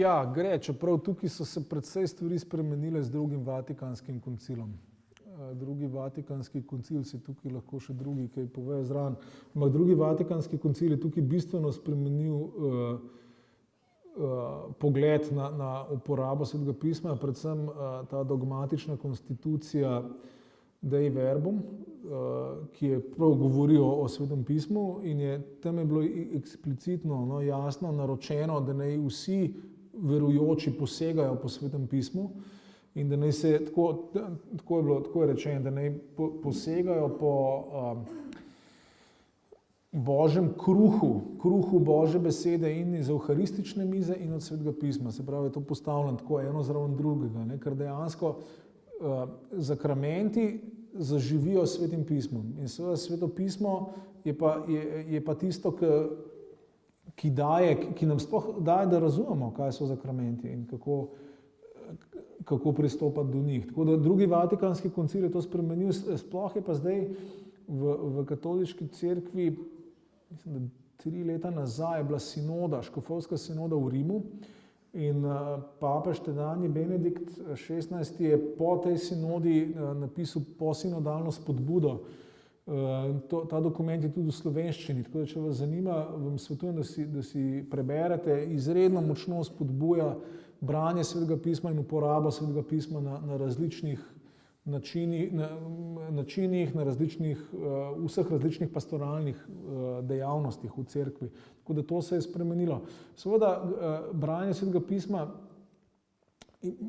Ja, gre, čeprav tukaj so se precej stvari spremenile z drugim Vatikanskim koncilom. Drugi Vatikanski koncil, se tukaj lahko še drugi kaj povejo zraven, ampak drugi Vatikanski koncil je tukaj bistveno spremenil pogled na uporabo Svetega pisma, predvsem ta dogmatična konstitucija Dei Verbum, ki je prav govoril o Svetem pismu in tam je bilo eksplicitno, jasno naročeno, da naj vsi verujoči posegajo po Svetem pismu in da naj se, tako je rečeno, da naj posegajo po Božjem kruhu Božje besede in iz evharistične mize in od Svetega pisma. Se pravi, je to postavljeno tako eno zraven drugega, ker dejansko zakramenti zaživijo s Svetim pismom. In seveda Sveto pismo je pa tisto, ki nam sploh daje, da razumemo, kaj so zakramenti in kako pristopati do njih. Tako da drugi Vatikanski koncil je to spremenil, sploh je pa zdaj v katoliški cerkvi, mislim, da 3 leta nazaj je bila sinoda, škofovska sinoda v Rimu in papež tedanji Benedikt XVI je po tej sinodi napisal posinodalno spodbudo. Ta dokument je tudi v slovenščini, tako da če vas zanima, vam svetujem, da si preberete, izredno močno spodbuja branje Svetega pisma in uporabo Svetega pisma na različnih načinih, na vseh različnih pastoralnih dejavnostih v cerkvi. Tako da to se je spremenilo. Seveda, branje Svetega pisma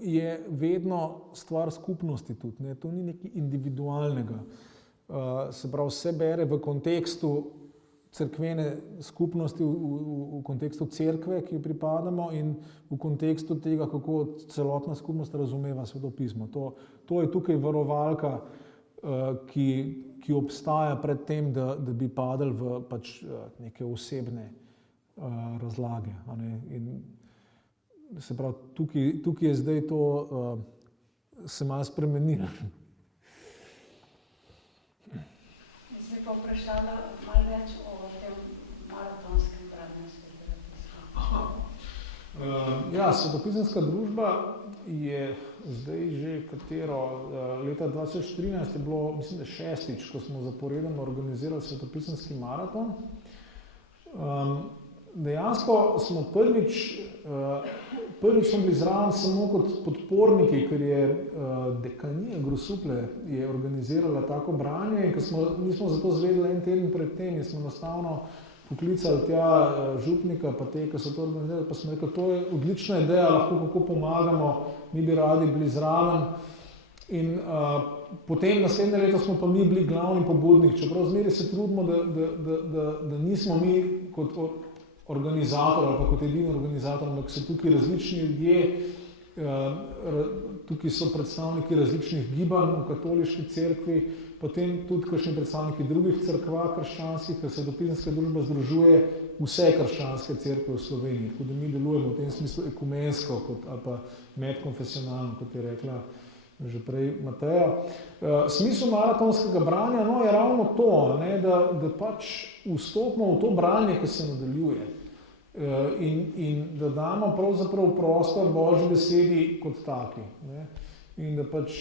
je vedno stvar skupnosti tudi, to ni nekaj individualnega. Se pravi, vse bere v kontekstu cerkvene skupnosti, v kontekstu cerkve, ki jo pripadamo in v kontekstu tega, kako celotna skupnost razumeva Sveto pismo. To je tukaj varovalka, ki obstaja pred tem, da bi padli v neke osebne razlage. In se pravi, tukaj je zdaj to se malo spremenilo. Jaz bi pa vprašala malo več o tem maratonskem branju Svetega pisma. Ja, Svetopisemska družba je zdaj že leta 2013 je bilo, mislim, da 6., ko smo zaporedoma organizirali Svetopisemski maraton. Dejansko smo prvič smo bili zraven samo kot podporniki, ker je dekanija Grosuplje je organizirala tako branje in mi smo za to zvedeli en teden pred tem in smo enostavno poklicali tja župnika pa te, ki so to organizirali, pa smo rekli, to je odlična ideja, lahko kako pomagamo, mi bi radi bili zraven. In potem naslednje leto smo pa mi bili glavni pobudniki, čeprav zmeraj se trudimo, da nismo mi kot organizator ali pa kot edini organizator, ampak so tukaj različni ljudje, tukaj so predstavniki različnih gibanj v katoliški cerkvi, potem tudi kakšni predstavniki drugih cerkva krščanskih, ker Svetopisemska družba združuje vse krščanske cerkve v Sloveniji, tako da mi delujemo v tem smislu ekumensko ali pa medkonfesionalno, kot je rekla že prej Mateja. Smisel maratonskega branja je ravno to, da pač vstopimo v to branje, ki se nadaljuje in da damo pravzaprav prostor Božji besedi kot taki. In da pač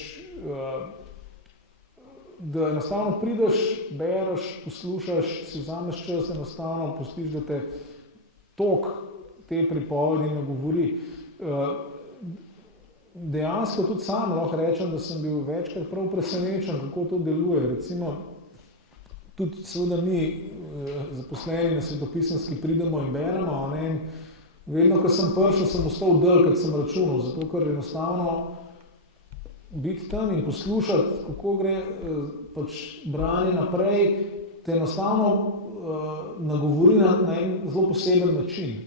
da enostavno prideš, bereš, poslušaš, si vzameš čas, enostavno pustiš, da te tok te pripovedi nagovori. Dejansko tudi sam lahko rečem, da sem bil večkrat prav presenečen, kako to deluje. Recimo, tudi seveda mi zaposleni na Svetopisemski pridemo in beremo, in vedno, ko sem prišel, sem ostal dlje, kot sem računal, zato ker enostavno biti tam in poslušati, kako gre pač branje naprej, te enostavno nagovori na en zelo poseben način.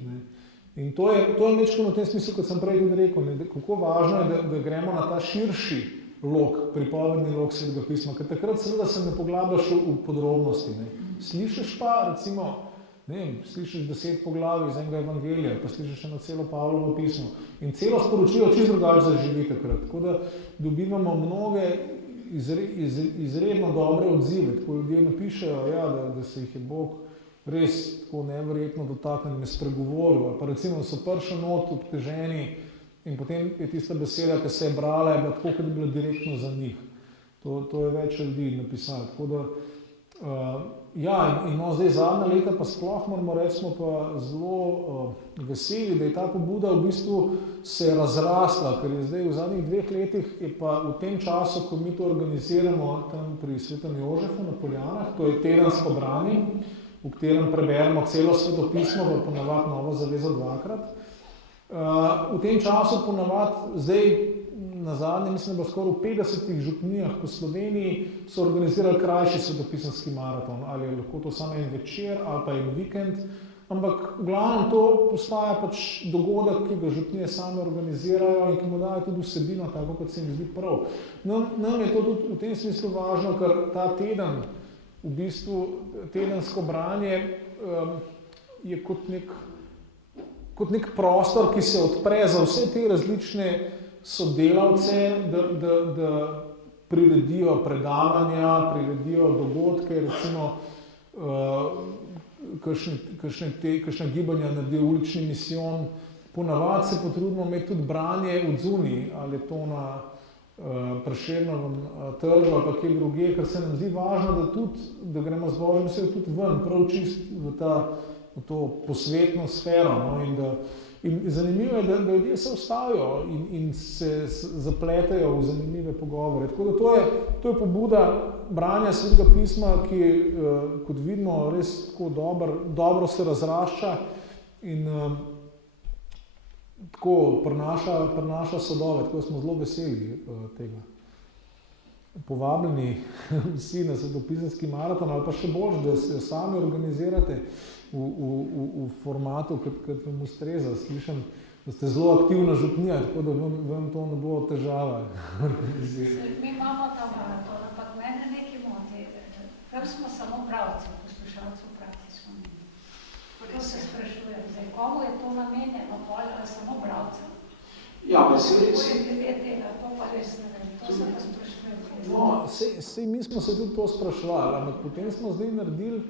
In to je nekaj v tem smislu, kot sem prej tudi rekel, kako važno je, da gremo na ta širši lok, pripovedni lok Svetega pisma, ker takrat seveda se ne poglabljaš v podrobnosti. Slišiš pa, recimo, slišiš 10 poglavij iz enega evangelija, pa slišiš eno celo Pavlovo pismo in celo sporočilo čisto drugače zaživi takrat. Tako da dobivamo mnoge izredno dobre odzive, tako ljudje napišejo, da se jih je Bog res tako neverjetno dotaknili, me spregovoril. Pa recimo so prišli not obteženi in potem je tista beseda, ki se je brala, je bila tako, kot bi bila direktno za njih. To je več ljudi napisalo. Tako da, in no, zdaj zadnja leta pa sploh moramo reči, smo pa zelo veseli, da je ta pobuda v bistvu se je razrasla, ker je zdaj v zadnjih 2 letih je pa v tem času, ko mi to organiziramo tam pri Svetem Jožefu na Poljanah, to je tedensko branje, v katerem preberemo celo svetopismo, pa ponavadi Novo zavezo 2-krat. V tem času ponavadi, zdaj na zadnje, mislim, da bo skoraj v 50 župnijah po Sloveniji so organizirali krajši svetopisanski maraton, ali je lahko to samo en večer ali pa en vikend, ampak v glavnem to postaja pač dogodek, ki ga župnije same organizirajo in ki mu dajo tudi vsebino, tako kot se jim zdi prav. Nam je to tudi v tem smislu važno, ker ta teden, v bistvu tedensko branje je kot nek prostor, ki se odpre za vse te različne sodelavce, da priredijo predavanja, priredijo dogodke, recimo kakšne gibanja naredijo ulični misijon. Ponavadi se potrudimo imeti tudi branje odzunaj, ali je to na Prešernovem trgu ali pa kje drugje, ker se nam zdi važno, da gremo z Božjim besedo tudi ven, prav čist v to posvetno sfero. No, in zanimivo je, da ljudje se ustavijo in se zapletajo v zanimive pogovore. Tako da to je pobuda branja Svetega pisma, ki kot vidimo res tako dobro se razrašča in tako prinaša sadove, tako smo zelo veseli tega. Povabljeni vsi na svetopisanski maraton ali pa še bolj, da se sami organizirate v formatu, kot vam ustreza. Slišim, da ste zelo aktivna župnija, tako da vam to ne bo težava. Mi imamo ta maraton, ampak mene nekaj moti. Tam smo samo bralci, poslušalcev praktično. To se sprašujem. Zdaj, komu je to namenjeno, ali samo bralcem? Ja, pa se to pa res ne vem, to se pa sprašujem. No, sej mi smo se tudi to spraševali, ampak potem smo zdaj naredili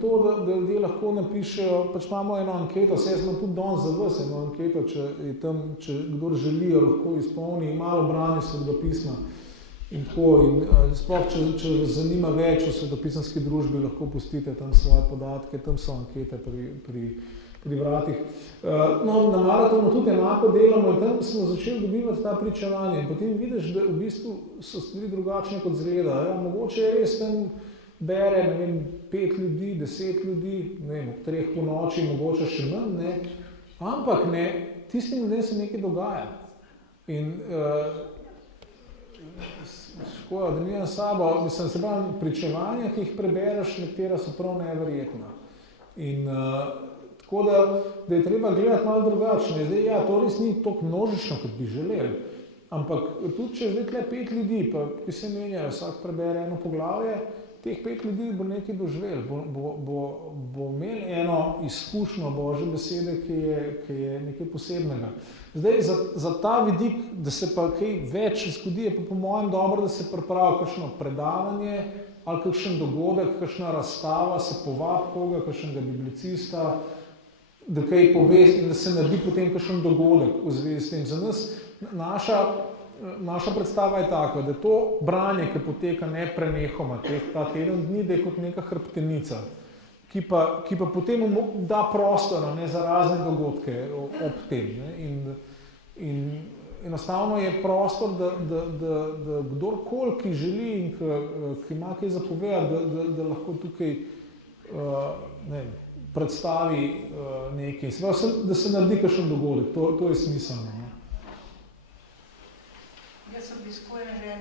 to, da ljudje lahko napišejo, pač imamo eno anketo, saj smo tudi danes za vas eno anketo, če kdor želijo, lahko izpolni malo branje Svetega pisma. In tako, in sploh, če vas zanima več o svetopisanski družbi, lahko pustite tam svoje podatke, tam so ankete pri vratih. No, na maratonu tudi enako delamo in tam smo začeli dobivati ta pričevanja in potem vidiš, da v bistvu so stvari drugačne kot zgleda. Ja, mogoče je res tam bere, ne vem, 5 ljudi, 10 ljudi, ne vem, ob 3 po noči, mogoče še manj, ne, ampak ne, tistim ljudem se nekaj dogaja. In škoda, da nimam sabo, mislim, se pravi, pričevanja, ki jih prebereš, nekatera so prav neverjetna. In tako da je treba gledati malo drugačno. Zdaj, ja, to res ni toliko množično, kot bi želeli, ampak tudi če je zdaj tle 5 ljudi, pa ki se menjajo, vsak prebere eno poglavje, teh 5 ljudi bo nekaj doživeli, bo imeli eno izkušnjo Božje besede, ki je nekaj posebnega. Zdaj, za ta vidik, da se pa kaj več zgodi, je pa po mojem dobro, da se pripravi kakšno predavanje ali kakšen dogodek, kakšna razstava, se povabi koga, kakšnega biblicista, da kaj pove in da se naredi potem kakšen dogodek v zvezi s tem. Za nas naša predstava je taka, da to branje, ki poteka neprenehoma ta teden dni, da je kot neka hrbtenica, ki pa potem da prostor za razne dogodke ob tem. Ne? In enostavno je prostor, da kdorkoli, ki želi in ki ima kaj zapovedati, da lahko tukaj predstavi nekaj. Da se naredi kakšen dogodek, to je smiselno. Ne? Jaz obiskujem že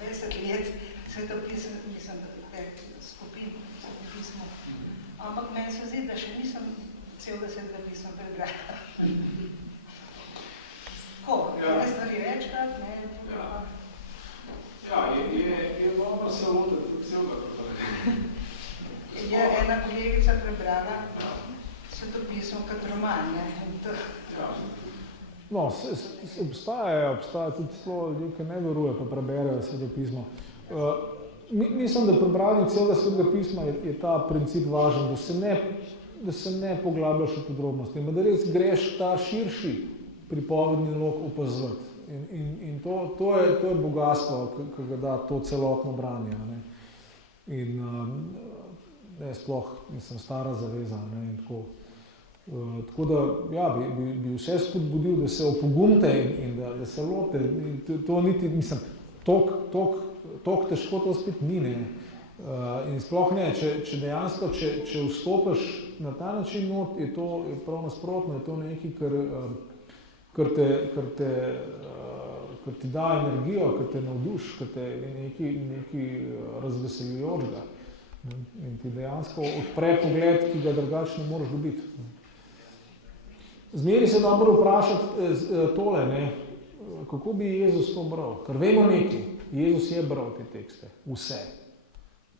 20 let svetopisem, skupin svetopismo. Ampak meni se zdi, da še nisem celega svetopisma prebrala. Tako, ene stvari večkrat, ne? Ja, je dobro se lotiti tudi celega prebrala. Je ena kolegica prebrala svetopismo kot roman, ne? No, obstaja tudi celo ljudi, ki ne verujejo, pa preberejo svetopismo. Mislim, da pri branju celega Svetega pisma je ta princip važen, da se ne poglabljaš v podrobnosti, da res greš ta širši pripovedni lok opazovati. In to je bogatstvo, ki ga da to celotno branje. Ne. In sploh, mislim, stara zaveza. Ne, in tako. Tako da, ja, bi vse spodbudil, da se opogumite in da se lote. To niti, mislim, toliko težko to spet ni, ne. In sploh ne, če dejansko, če vstopiš na ta način not, je prav nasprotno, je to nekaj, kar ti da energijo, kar te navduš, kar te je nekaj razveseljujočega. In ti dejansko odpre pogled, ki ga drugače ne moreš dobiti. Zmeri se dobro vprašati tole, ne, kako bi Jezus to bral. Ker vemo nekaj, Jezus je bral te tekste, vse,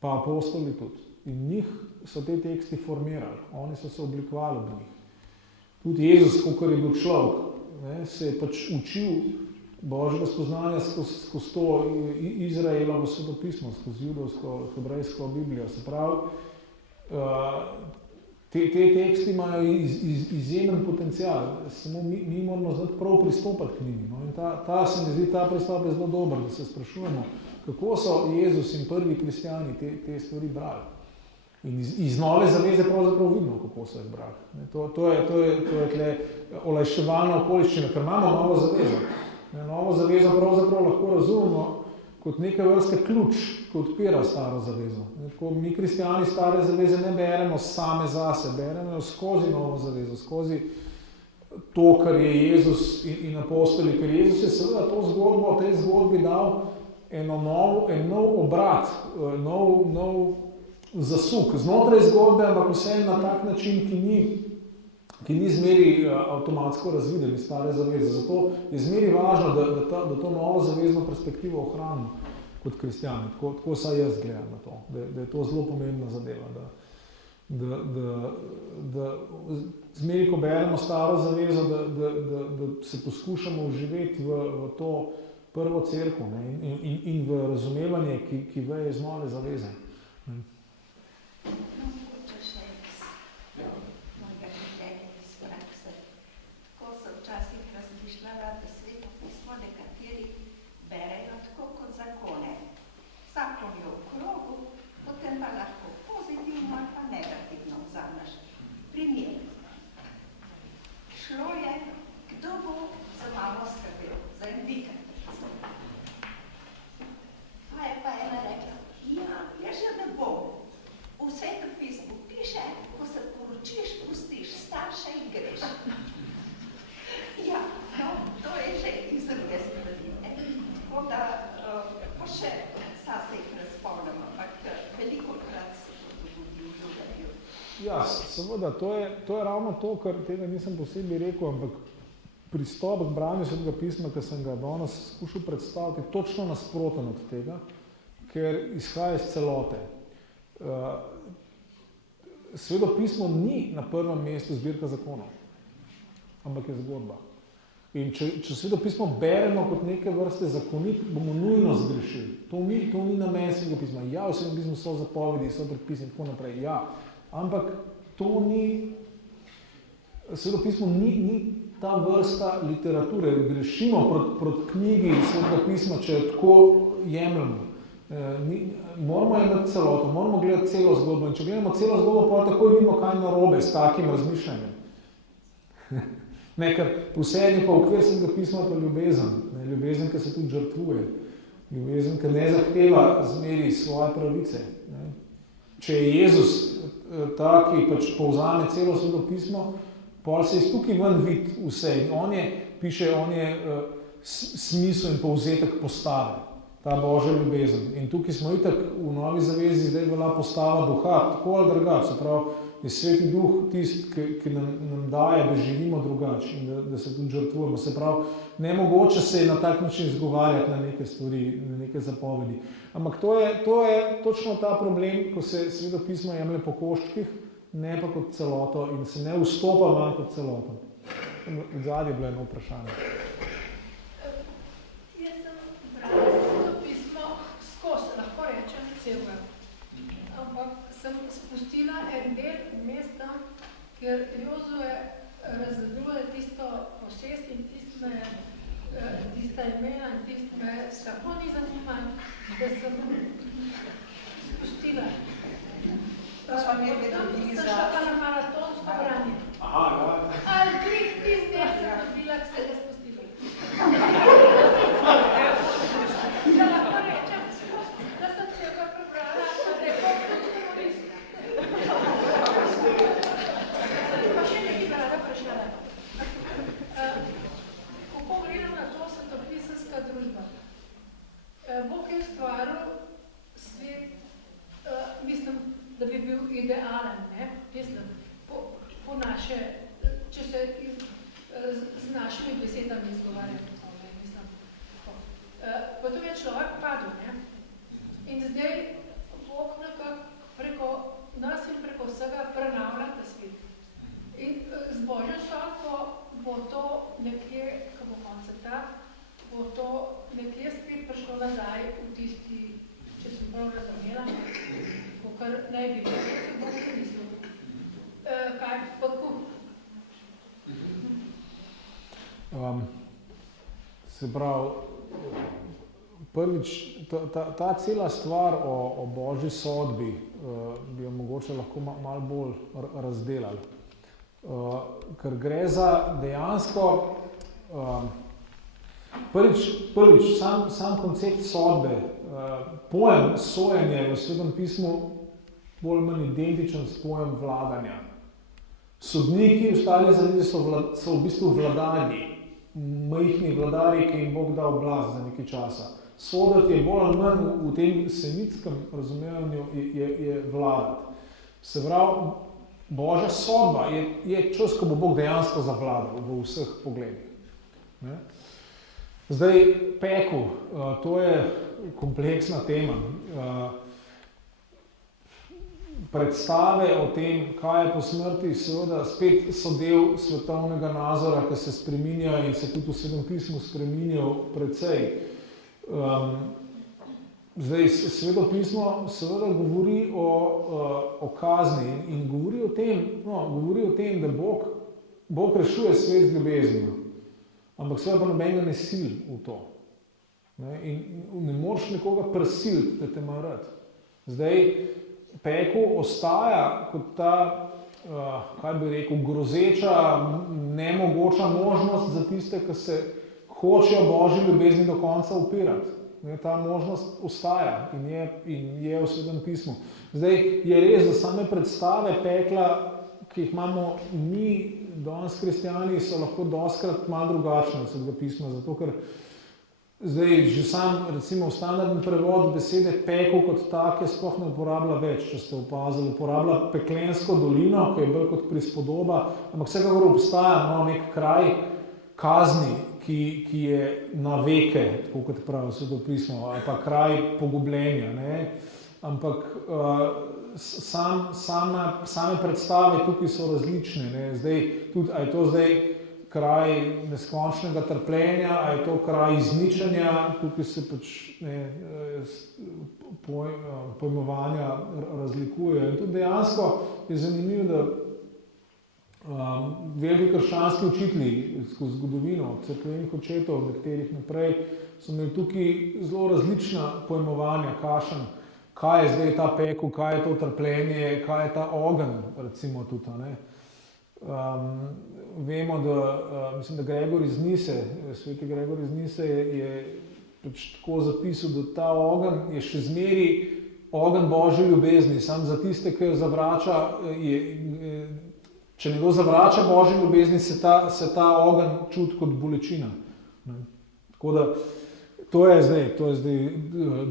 pa apostoli tudi. In njih so te teksti formirali, oni so se oblikovali v njih. Tudi Jezus, kakor je bil človek, ne, se je pač učil Božjega spoznanja skozi to Izraelovo svetopismo, skozi judovsko, hebrejsko Biblijo. Se pravi, te teksti imajo izjemen potencial, samo mi moramo znati prav pristopati k njim. No? In se mi zdi, ta pristop je zelo dober, da se sprašujemo, kako so Jezus in prvi kristjani te stvari brali. In iz Nove zaveze pravzaprav vidimo, kako so jih brali. To je tle olajševalna okoliščina, ker imamo Novo zavezo. Novo zavezo pravzaprav lahko razumemo kot neke vrste ključ, ki odpira staro zavezo. Tako mi kristjani stare zaveze ne beremo same zase, beremo jo skozi Novo zavezo, skozi to, kar je Jezus in apostoli. Ker Jezus je seveda to zgodbo, tej zgodbi dal en nov obrat, nov zasuk znotraj zgodbe, ampak vse na tak način, ki ni zmeri avtomatsko razviden iz stare zaveze. Zato je zmeri važno, da to novo zavezno perspektivo ohranimo kot kristjani. Tako saj jaz gledam na to, da je to zelo pomembna zadeva. Da zmeri, ko beremo staro zavezo, da se poskušamo vživeti v to prvo cerkev, ne, in v razumevanje, ki veje iz Nove zaveze. Ja, seveda, to je ravno to, kar tega nisem posebej rekel, ampak pristop k branju Svetega pisma, ki sem ga danes skušal predstaviti, je točno nasproten od tega, ker izhaja iz celote. Sveto pismo ni na prvem mestu zbirka zakonov, ampak je zgodba. In če Sveto pismo beremo kot neke vrste zakonik, bomo nujno zgrešili. To ni namen Svetega pisma. Ja, v Svetem pismu so zapovedi, so predpisi in tako naprej. Ja, ampak to ni, Sveto pismo ni ta vrsta literature. Grešimo proti knjigi Svetega pisma, če tako jemljemo. Moramo imeti celoto, moramo gledati celo zgodbo. In če gledamo celo zgodbo, pa takoj vidimo, kaj je narobe s takim razmišljanjem. Ne, ker posebej pa okvir Svetega pisma pa ljubezen. Ljubezen, ki se tudi žrtvuje. Ljubezen, ki ne zahteva zmeri svoje pravice. Ne. Če je Jezus taki, pač povzame celo Sveto pismo, pol se iz tukaj ven vidi vse. On je smisel in povzetek postave, ta Božja ljubezen. In tukaj smo itak v Novi zavezi zdaj bila postava duha, tako ali drugače. Se pravi, je Sveti Duh tisti, ki nam daje, da živimo drugače in da se tudi žrtvujemo. Se pravi, nemogoče se je na tak način zgovarjati na neke stvari, na neke zapovedi. Ampak to je točno ta problem, ko se Sveto pismo jemlje po koščkih, ne pa kot celoto in se ne vstopa manj kot celoto. Zadnje je bilo eno vprašanje. Jaz sem brala Sveto pismo skozi, lahko rečem, mesto, kjer Jozue razdeluje tisto posest in tista imena in tist me tako ni zanimalo, da sem spustila. Potem sem šla pa na maratonsko branje. Aha, ja. Ali tist del sem dobila, ki se je spustila. Da lahko rečem, da sem se ga prebrala, da je kot humorist. Pa še nekaj rada vprašala. Kako gledam na to svetopisanska družba? Bog je ustvaril svet, mislim, da bi bil idealen, ne? Mislim, po naše, če se z našimi besedami izgovarjamo, mislim. Potem je človek padel, ne? In zdaj Bog nekako preko nas in preko vsega prenavlja ta svet. In z Božjo sodbo bo to nekje, ko bo konca ta, bo to nekje spet prišlo nazaj v tisti, če sem prav razumela, kar ne bi bilo, se Bog se mislil. Kaj pa kup? Se pravi, prvič, ta cela stvar o Božji sodbi bi jo mogoče lahko malo bolj razdelali. Ker gre za dejansko, prvič sam koncept sodbe, pojem sojenja je v Svetem pismu bolj manj identičen s pojem vladanja. Sodniki, ostali zavidi so v bistvu vladarji, majhni vladarji, ki jim Bog da oblast za nekaj časa. Soditi je bolj ali manj v tem semitskem razumevanju je vladati. Se pravi, Božja sodba je čas, ko bo Bog dejansko zavladal v vseh pogledih. Ne? Zdaj, pekel, to je kompleksna tema. Predstave o tem, kaj je po smrti, seveda spet so del svetovnega nazora, ki se spreminja in se tudi v Svetem pismu spreminjal precej. Zdaj, Sveto pismo seveda govori o kazni in govori o tem, da Bog rešuje svet z ljubeznijo, ampak seveda pa nobenega ne sili v to. In ne moreš nekoga prisiliti, da te ima rad. Zdaj, pekel ostaja kot ta, kaj bi rekel, grozeča, nemogoča možnost za tiste, ki se hočejo Božji ljubezni do konca upirati. Ta možnost ostaja in je v Svetem pismu. Zdaj, je res, da same predstave pekla, ki jih imamo mi, danes kristjani, so lahko dostikrat malo drugačne od Svetega pisma, zato ker zdaj, že sam, recimo, standardni prevod besede pekel kot take sploh ne uporablja več, če ste opazili. Uporablja peklensko dolino, ki je bolj kot prispodoba, ampak vsekakor obstaja nek kraj kazni, ki je na veke, tako kot pravi Sveto pismo, ali pa kraj pogubljenja. Ne? Ampak same predstave tukaj so različne. Ne? Zdaj, tudi, a je to zdaj kraj neskončnega trpljenja, a je to kraj izničenja, tukaj se pač pojmovanja razlikujejo. In tudi dejansko je zanimivo, da veliki krščanski učitelji skozi zgodovino, cerkvenih očetov, nekaterih naprej, so imeli tukaj zelo različna pojmovanja, kaj je zdaj ta pekel, kaj je to trpljenje, kaj je ta ogenj, recimo tudi. Ne? Vemo, da, mislim, da Gregor iz Nise, sveti Gregor iz Nise je pač tako zapisal, da ta ogenj je še zmeri ogenj Božje ljubezni, samo za tiste, ki jo zavrača, če nekdo zavrača Božje ljubezni, se ta ogenj čuti kot bolečina. Ne? Tako da, to je zdaj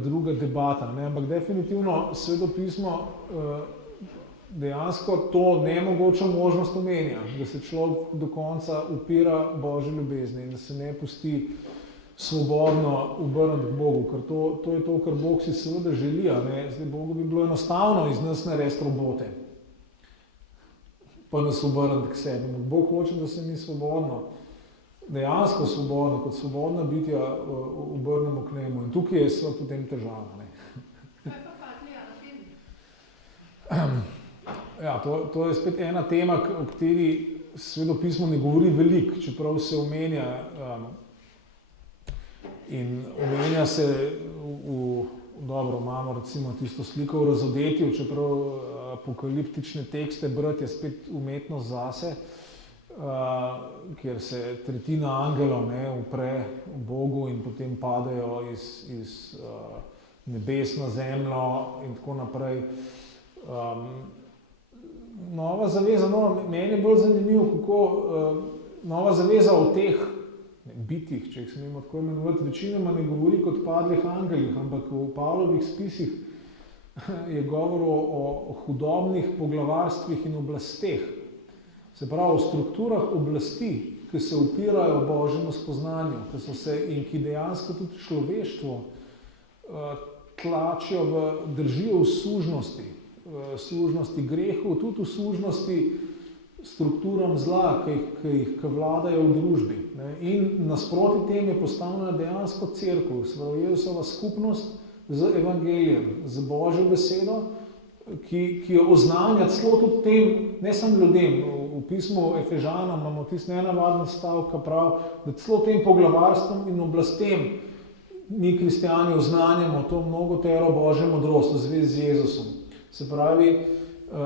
druga debata, ne? Ampak definitivno Sveto pismo dejansko to nemogočo možnost omenja, da se človek do konca upira Božje ljubezni in da se ne pusti svobodno obrniti k Bogu, ker to je to, kar Bog si seveda želi. Ne? Zdaj, Bogu bi bilo enostavno iz nas narediti robote, pa nas obrniti k sebi. Bog hoče, da se mi svobodno, dejansko svobodno, kot svobodna bitja obrnemo k njemu. In tukaj je potem težava. Ne? Kaj pa padli Alfin? Ja, to je spet ena tema, o kateri Svetopismo ne govori veliko, čeprav se omenja in omenja se dobro, imamo recimo tisto sliko v Razodetju, čeprav apokaliptične tekste brati je spet umetnost zase, kjer se tretjina angelov upre Bogu in potem padejo iz nebes na zemljo in tako naprej. Nova zaveza, meni je bolj zanimivo, kako Nova zaveza o teh bitih, če jih smemo tako imenovati, večinoma ne govori kot padlih angelih, ampak v Pavlovih spisih je govor o hudobnih poglavarstvih in oblasteh. Se pravi, o strukturah oblasti, ki se upirajo Božjemu spoznanju, in ki dejansko tudi človeštvo tlačijo, držijo v sužnosti grehu, tudi v sužnosti strukturam zla, ki vladajo v družbi. In nasproti tem je postavljena dejansko cerkev, se pravi Jezusova skupnost z evangelijem, z Božjo besedo, ki jo oznanja celo tudi tem, ne samo ljudem. V pismu Efežanom imamo tisti nenavaden stavek, ki pravi, da celo tem poglavarstvom in oblastem mi kristjani oznanjamo to mnogotero Božjo modrost v zvezi z Jezusom. Se pravi,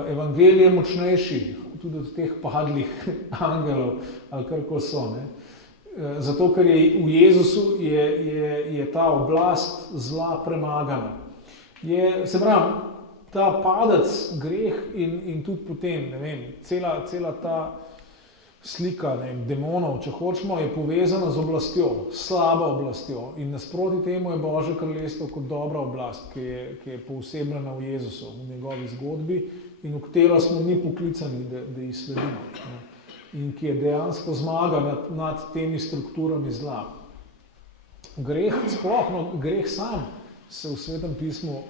evangelij je močnejši tudi od teh padlih angelov, ali karkoli so. Zato, ker je v Jezusu je ta oblast zla premagana. Se pravi, ta padec, greh in tudi potem, cela ta slika demonov, če hočemo, je povezana z oblastjo, slabo oblastjo. In nasproti temu je Božje kraljestvo kot dobra oblast, ki je poosebljena v Jezusu, v njegovi zgodbi in v katero smo mi poklicani, da jih sledimo. In ki je dejansko zmaga nad temi strukturami zla. Greh, greh sam se v Svetem pismu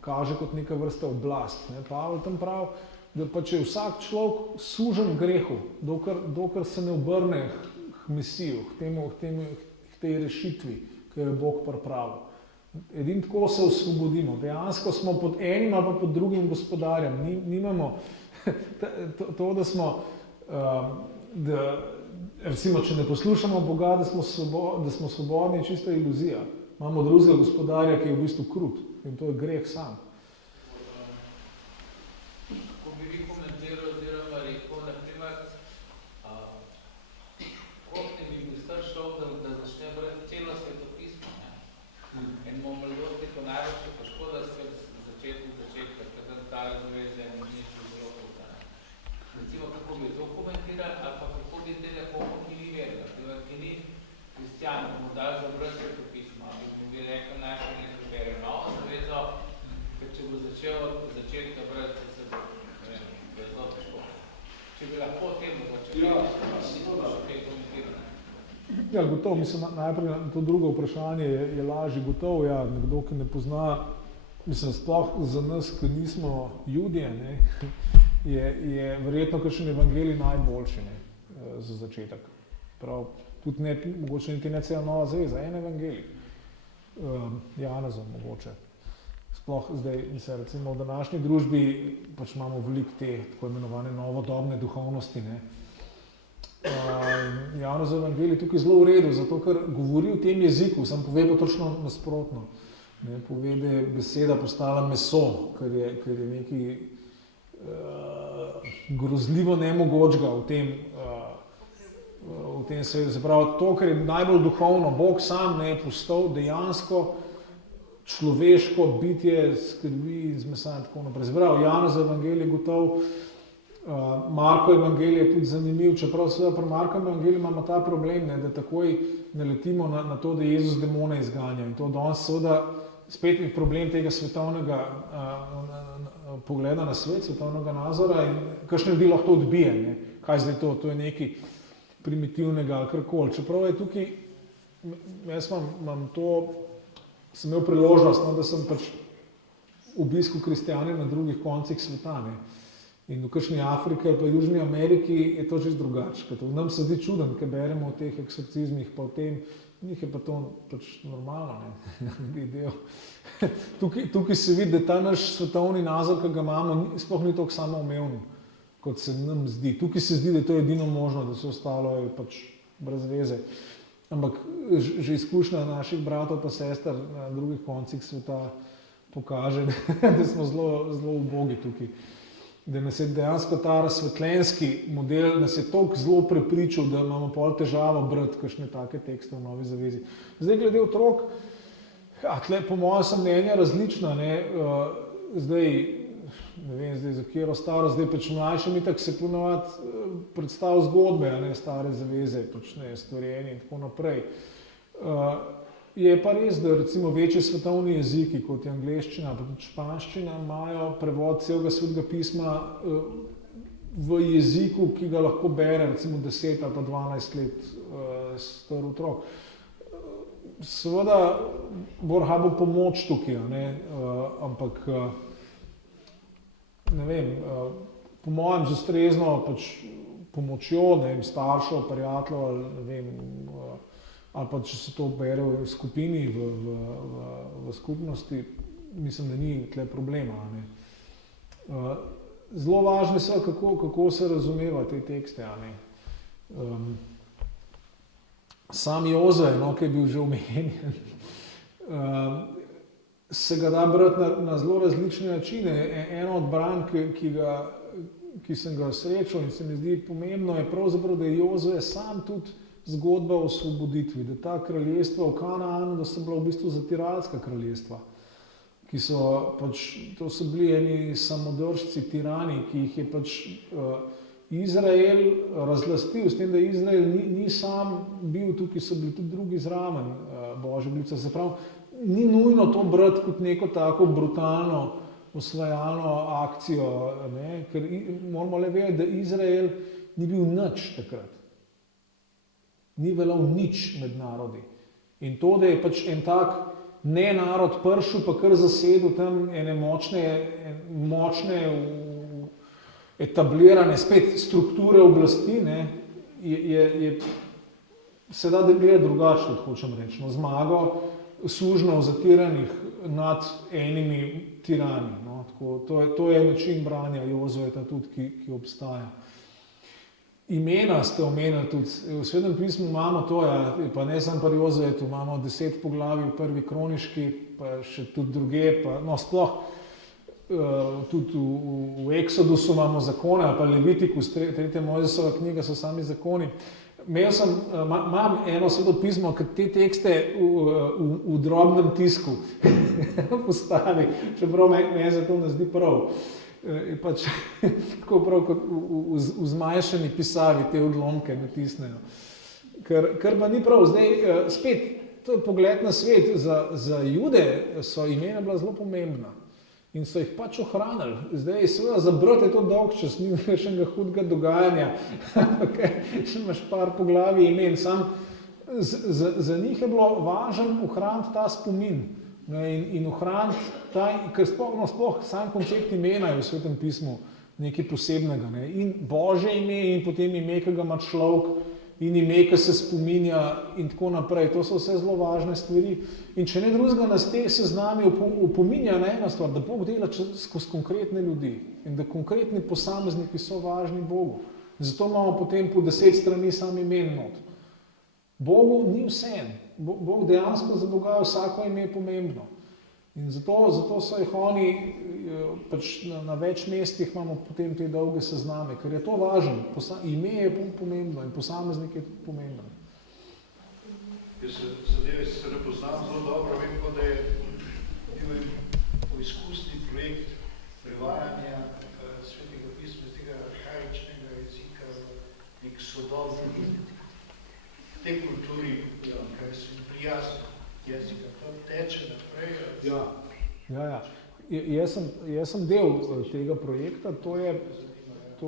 kaže kot neka vrsta oblast. Pavel tam pravi, da pač je vsak človek sužen grehu, dokler se ne obrne k Mesiju, k tej rešitvi, ki jo je Bog pripravil. Edino tako se osvobodimo. Dejansko smo pod enim ali pa pod drugim gospodarjem. Nimamo to, da smo, recimo, če ne poslušamo Boga, da smo svobodni, je čista iluzija. Imamo drugega gospodarja, ki je v bistvu krut in to je greh sam. Kako bi vi komentirali oziroma rekel, naprimer, koliko bi bil star človek, da začne brati celo Svetopismo, enemu mladosti največ je škoda začetka, kadar ta zaveze ni vzrokov. Recimo, kako bi to komentirali, ali pa kako bi te nekomu, ki ni verjel, ki ni kristjan, mu dali za brati Svetopismo, bi bi rekel, najprej ne prebere novo zavezo, ker če bo začetka brati, se bo, ne vem, to je zelo težko. Če bi lahko temu, če bi lahko kaj komentirali. Ja, gotovo, mislim, najprej to drugo vprašanje je lažje gotovo, ja, nekdo, ki ne pozna, mislim, sploh za nas, ki nismo Judje, je verjetno kakšen evangelij najboljši, za začetek. Prav, tudi ne, mogoče niti ne cela Nova zaveza, en evangelij. Janezov mogoče. Sploh zdaj, mislim, recimo v današnji družbi pač imamo veliko te tako imenovane novodobne duhovnosti, Janezov evangelij je tukaj zelo v redu, zato ker govori v tem jeziku, sam pove pa točno nasprotno. Pove, da je beseda postala meso, ker je nekaj grozljivo nemogočega v tem svetu. Se pravi, to, kar je najbolj duhovno, Bog sam je postal dejansko človeško bitje z krvi in z mesa in tako naprej. Se pravi, Janezov evangelij je gotov, Markov evangelij je tudi zanimiv, čeprav seveda pri Markovem evangeliju imamo ta problem, da takoj naletimo na to, da Jezus demone izganja. In to danes seveda spet je problem tega svetovnega pogleda na svet, svetovnega nazora in kakšne ljudi lahko odbije. Kaj zdaj to? To je nekaj primitivnega ali karkoli. Čeprav je tukaj, jaz sem imel priložnost, da sem pač obiskal kristjane na drugih koncih sveta. In v kakšni Afriki ali pa Južni Ameriki je to čisto drugače. Nam se zdi čuden, ker beremo o teh eksorcizmih, pa o tem, njih je pa to pač normalno. Tukaj se vidi, da ta naš svetovni nazor, ki ga imamo, sploh ni toliko samoumeven. kot se nam zdi. Tukaj se zdi, da je to edino možno, da vse ostalo je pač brez veze. Ampak že izkušnja naših bratov pa sester na drugih koncih sveta pokaže, da smo zelo ubogi tukaj. Da nas je dejansko ta razsvetljenski model, nas je toliko zelo prepričal, da imamo pol težavo brati kakšne take tekste v Novi zavezi. Zdaj glede otrok, tle, po mojem so mnenja različna, ne, zdaj, ne vem, zdaj za katero staro, zdaj pač mlajšim itak se ponovadi predstav zgodbe, ne, stare zaveze, pač ne, stvarjenje in tako naprej. Je pa res, da recimo večji svetovni jeziki, kot je angleščina, pa tudi španščina, imajo prevod celega svetega pisma v jeziku, ki ga lahko bere recimo 10 ali pa 12 let star otrok. Seveda bo rabil pomoč tukaj, ne, ampak ne vem, po mojem z ustrezno pač pomočjo, ne vem, staršev, prijateljev ali ne vem, ali pa če se to bere v skupini, v skupnosti, mislim, da ni tle problema. Ne. Zelo važno je, kako se razumeva te tekste. Ne. Sam Jozue, no, ki je bil že omenjen, se ga da brati na zelo različne načine. Eno od branj, ki sem ga srečal in se mi zdi pomembno, je pravzaprav, da je Jozue sam tudi zgodba o osvoboditvi, da ta kraljestva v Kanaanu, da so bila v bistvu zatiralska kraljestva, ki so pač, to so bili eni samodržci, tirani, ki jih je pač Izrael razlastil, s tem, da Izrael ni sam bil, tukaj so bili tudi drugi zraven Božja oblica. Se pravi, ni nujno to brati kot neko tako brutalno osvajalno akcijo, ne, ker moramo le vedeti, da Izrael ni bil nič takrat. Ni veljal nič med narodi. In to, da je pač en tak nenarod prišel, pa kar zasedel tam ene močne etablirane spet strukture oblasti, ne, se da gledati drugače, hočem reči. No, zmago sužnjev zatiranih nad enimi tirani. No, tako, to je način branja Jozueta tudi, ki obstaja. Imena ste omenili tudi, v Svetem pismu imamo to, ja, pa ne samo pri Jozuetu, imamo 10 poglavij v prvi kroniški, pa še tudi druge, pa no sploh tudi v Eksodusu imamo zakone, ali pa Levitikus, 3. Mojzesova knjiga so sami zakoni. Imam eno Sveto pismo, ki te tekste v drobnem tisku postavi, čeprav meni se to ne zdi prav. Je pač tako prav kot v zmanjšani pisavi te odlomke natisnejo. Ker pa ni prav. Zdaj, spet, to je pogled na svet. Za Jude so imena bila zelo pomembna in so jih pač ohranili. Zdaj, seveda, za brati je to dolg čas, ni še enega hudega dogajanja, ampak še imaš par poglavij imen. Sam za njih je bilo važno ohraniti ta spomin. In ohraniti ta, ker sploh sam koncept imena je v Svetem pismu nekaj posebnega. Ne? In Božje ime in potem ime, ki ga ima človek in ime, ki se spominja in tako naprej. To so vse zelo važne stvari. In če ne drugega, nas te seznami opominja na eno stvar, da Bog dela skozi konkretne ljudi in da konkretni posamezniki so važni Bogu. Zato imamo potem po 10 strani sam imen not. Bogu ni vseeno. Bog dejansko za Boga vsako ime je pomembno. In zato so jih oni, pač na več mestih imamo potem te dolge sezname, ker je to važno. Ime je pomembno in posameznik je tudi pomemben. Jaz zadeve se ne poznam zelo dobro, vem pa, da je bil poizkusni projekt prevajanja Svetega pisma iz tega arhaičnega jezika v nek sodobni te kulturi, kaj se jim prijazno jezika, to teče naprej. Ja. Jaz sem del tega projekta, to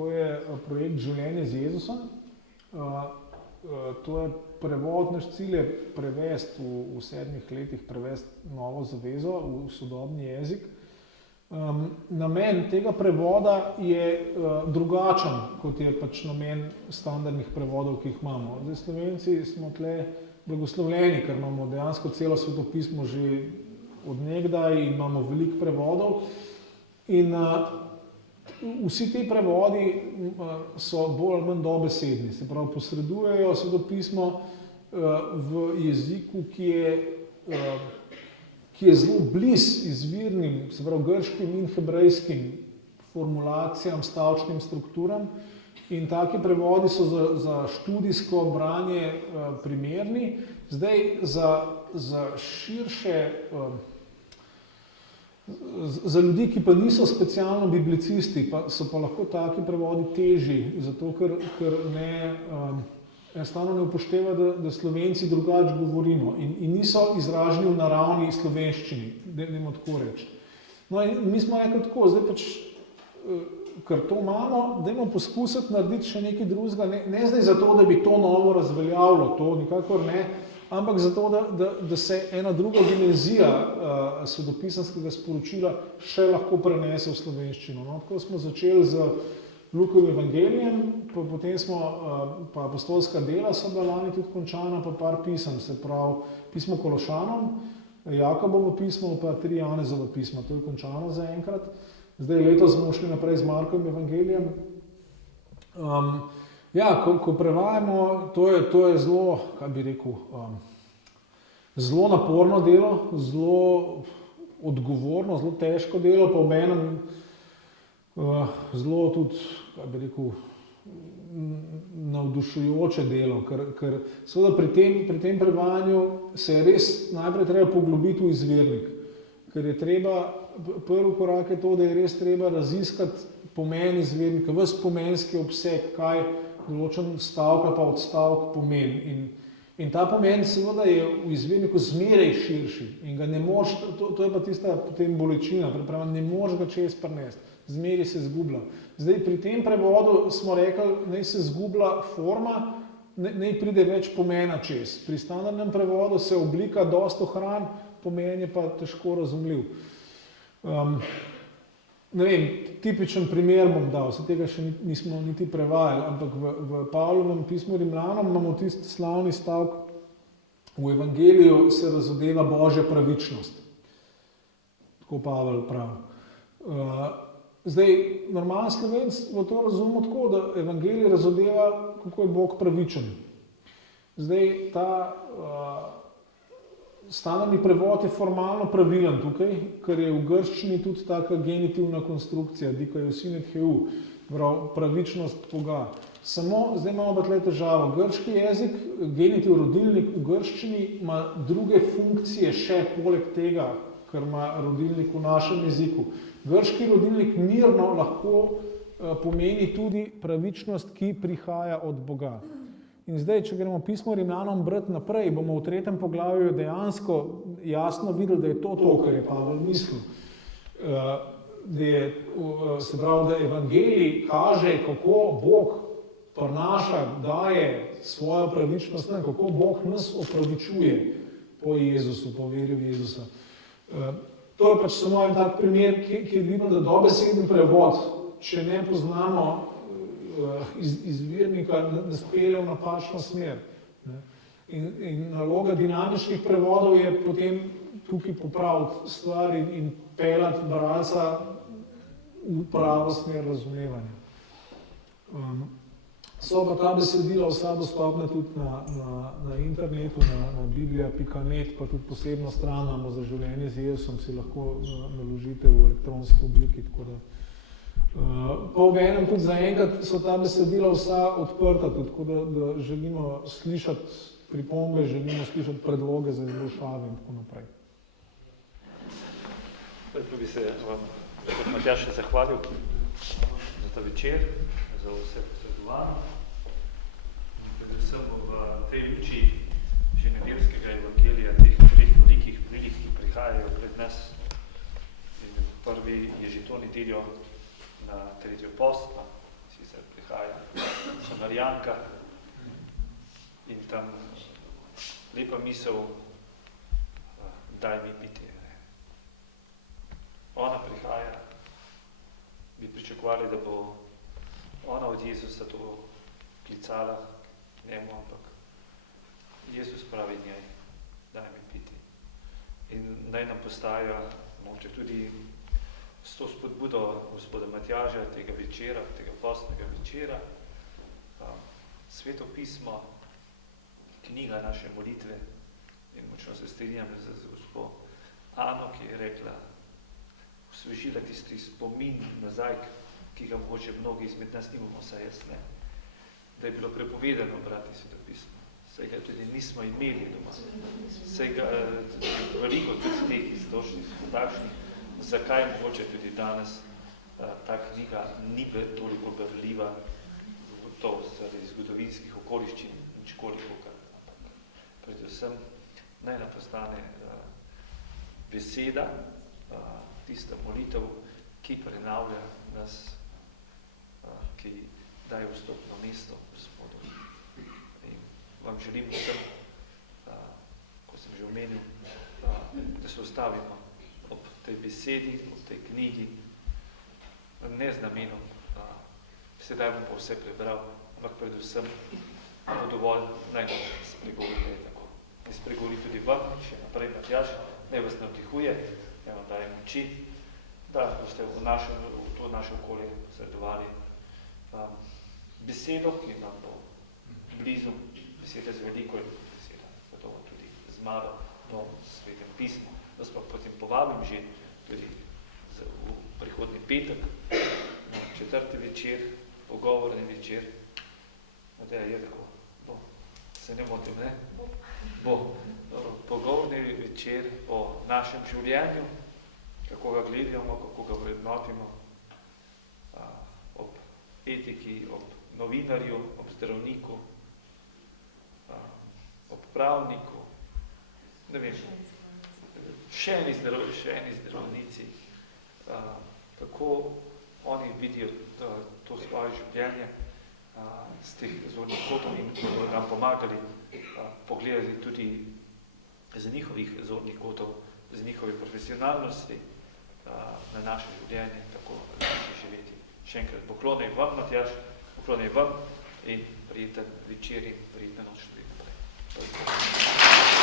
je projekt Življenje z Jezusom. To je prevod, naš cilj je prevesti v 7 letih, prevesti Novo zavezo v sodobni jezik. Namen tega prevoda je drugačen, kot je pač namen standardnih prevodov, ki jih imamo. Zdaj, Slovenci smo tle blagoslovljeni, ker imamo dejansko celo Sveto pismo že od nekdaj in imamo veliko prevodov. In vsi ti prevodi so bolj ali manj dobesedni, se pravi posredujejo Svetopismo v jeziku, ki je zelo bliz izvirnim, se pravi grškim in hebrejskim formulacijam, stavčnim strukturam, in taki prevodi so za študijsko branje primerni. Zdaj za širše, za ljudi, ki pa niso specialno biblicisti, so pa lahko taki prevodi težji, zato ker enostavno ne upošteva, da Slovenci drugače govorimo in niso izraženi v naravni slovenščini, dajmo tako reči. No in mi smo rekli tako, zdaj pač, ker to imamo, dajmo poskusiti narediti še nekaj drugega, ne zdaj zato, da bi to novo razveljavilo, to nikakor ne, ampak zato, da se ena druga dimenzija svetopisanskega sporočila še lahko prenese v slovenščino. No, tako smo začeli z Lukovim evangelijem, potem smo, pa apostolska dela so bila lani tudi končana, pa par pisem, se pravi pismo Kološanom, Jakobovo pismo, pa 3 Janezova pisma, to je končano zaenkrat. Zdaj letos smo šli naprej z Markovim evangelijem. Ko prevajamo, to je zelo, kaj bi rekel, zelo naporno delo, zelo odgovorno, zelo težko delo, pa obenem zelo tudi, kaj bi rekel, navdušujoče delo, ker seveda pri tem prevajanju se je res najprej treba poglobiti v izvirnik, ker je treba, prvi korak je to, da je res treba raziskati pomen izvirnika, ves pomenski obseg, kaj določen stavek pa odstavek pomeni. In ta pomen seveda je v izvirniku zmeraj širši in ga ne moreš, to je pa tista potem bolečina, ne moreš ga čez prenesti, zmeraj se zgublja. Zdaj pri tem prevodu smo rekli, naj se zgublja forma, naj pride več pomena čez. Pri standardnem prevodu se oblika dosti ohrani, pomen je pa težko razumljiv. Ne vem, tipičen primer bom dal, vse tega še nismo niti prevajali, ampak v Pavlovem pismu Rimljanom imamo tisti slavni stavek, v evangeliju se razodeva Božja pravičnost. Tako Pavel pravi. Zdaj, normalen Slovenc v to razumemo tako, da evangelij razodeva, kako je Bog pravičen. Zdaj, ta standardni prevod je formalno pravilen tukaj, ker je v grščini tudi taka genitivna konstrukcija, dikaiosinet heu, pravičnost Boga. Samo, zdaj imamo pa tle težavo. Grški jezik, genitiv rodilnik v grščini ima druge funkcije še poleg tega, ker ima rodilnik v našem jeziku. Grški rodilnik mirno lahko pomeni tudi pravičnost, ki prihaja od Boga. In zdaj, če gremo pismo Rimljanom brati naprej, bomo v 3. poglavju dejansko jasno videli, da je to, kar je Pavel mislil. Se pravi, da evangelij kaže, kako Bog prinaša, daje svojo pravičnost, kako Bog nas opravičuje po Jezusu, po veri v Jezusa. To je pač samo en tak primer, ki je vidno, da dobesedni prevod, če ne poznamo izvirnika, nas pelje v napačno smer. In naloga dinamičnih prevodov je potem tukaj popraviti stvar in peljati bralca v pravo smer razumevanja. So pa ta besedila vsa dostopna tudi na internetu, na biblija.net, pa tudi posebno stran imamo za življenje z Jezusom, si lahko naložite v elektronski obliki, tako da pa obenem tudi zaenkrat so ta besedila vsa odprta, tako da želimo slišati pripombe, želimo slišati predloge za izboljšave in tako naprej. Tu bi se vam, gospod Matjaž, zahvalil za ta večer, za vse posredovanje. Predvsem v tej luči že nedeljskega evangelija, teh 3 velikih prilik, ki prihajajo pred nas. In prvi je že to nedeljo na 3. postno, sicer prihaja Samarijanka in tam lepa misel, daj mi piti. Ona prihaja, bi pričakovali, da bo ona od Jezusa to klicala njemu, ampak Jezus pravi njej, daj mi piti. In naj nam postaja moče tudi s to spodbudo gospoda Matjaža tega večera, tega postnega večera, Sveto pismo, knjiga naše molitve, in močno se strinjam z gospod Ano, ki je rekla, osvežila tisti spomin nazaj, ki ga mogoče mnogi izmed nas nimamo, saj jaz ne, da je bilo prepovedano brati Sveto pismo. Saj ga tudi nismo imeli doma. Saj ga veliko tudi teh iztočnih, takšnih, zakaj mogoče tudi danes ta knjiga ni toliko berljiva v to zaradi zgodovinskih okoliščin, ničkoliko kar. Predvsem naj nam postane beseda, tista molitev, ki prenavlja nas, ki daje vstopno mesto Gospodu. In vam želim vsem, kot sem že omenil, da se ustavimo ob tej besedi, ob tej knjigi, ne z namenom, sedaj bom pa vse prebral, ampak predvsem bo dovolj, naj nam spregovori tako. In spregovori tudi vam, še naprej Matjaž, naj vas navdihuje, naj vam daje moči, da boste v to naše okolje sredovali besedo, ki nam bo blizu, beseda z veliko in beseda gotovo tudi z malo do Svetem pismu. Vas pa potem povabim že tudi v prihodnji petek, na 4. večer, pogovorni večer. Da je tako, bo, se ne motim, ne? Bo pogovorni večer o našem življenju, kako ga gledamo, kako ga vrednotimo, ob etiki, ob novinarju, ob zdravniku, ob pravniku, ne vem, še eni zdravnici, kako oni vidijo to svoje življenje z teh zornih kotov in nam pomagali pogledati tudi z njihovih zornih kotov, z njihove profesionalnosti na naše življenje, tako naše živeti. Še enkrat poklonej vam, Matjaž, poklonej vam in prijeten večer in prijetna noč tudi naprej.